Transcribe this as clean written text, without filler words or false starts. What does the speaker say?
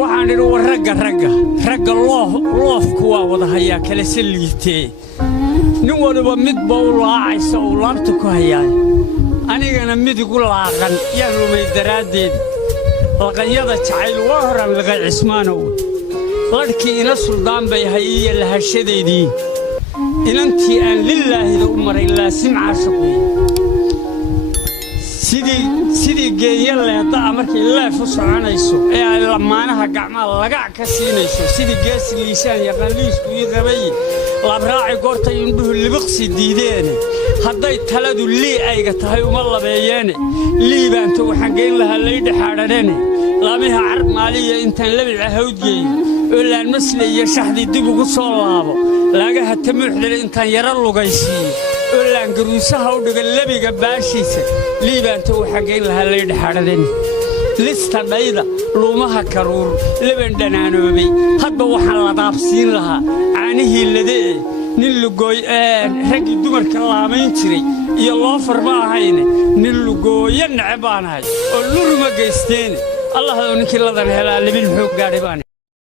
waxaan idhi war ragga loofku waa wada hayaa kala saliitee nin waliba midba u laacaysa uu laabta ku hayaa anigana mid igu laaqan yaa lumay daraaddeed laqanyada jacayl waa horan laga cismaanow ladhkii ina suldaan bay hayiya lahashadeedii inantii aan lillaahida u maray laasim caashiqii sidii geeya leedaa markay leef u soconayso ee ay lamaanaha gacmaha lagac ka siinayso sidii geesi liisaan yaqaan liisku ii qabay labraaci goortay indhuhu libiqsi diideene hadday taladu lii ayga tahay uma labeeyeene liibaanta waxaan geyn lahaa laydhi xaadhanene laamiha carab maaliya intaan labica hawdgeeyo oo laan masle iyo shaxdii dib ugu soo laabo laagaha tamuuxdale intaan yaro lugaysiiyo oo laan garuusaha u dhiga lebiga baashiisa liibaanta waxaan geyn lahaa laydhi xaadhanene lista dhayda luumaha karuur leban dhanaanoobay hadba waxaan la dhaabsiin lahaa caanihii ladee nin lugooy raggii dumarka laamayn jiray iyo loofar ma ahayne nin lugooyo nace baanahay oo luruma geysteene allahdow ninkii ladan helaa libin xoog gaadhay baan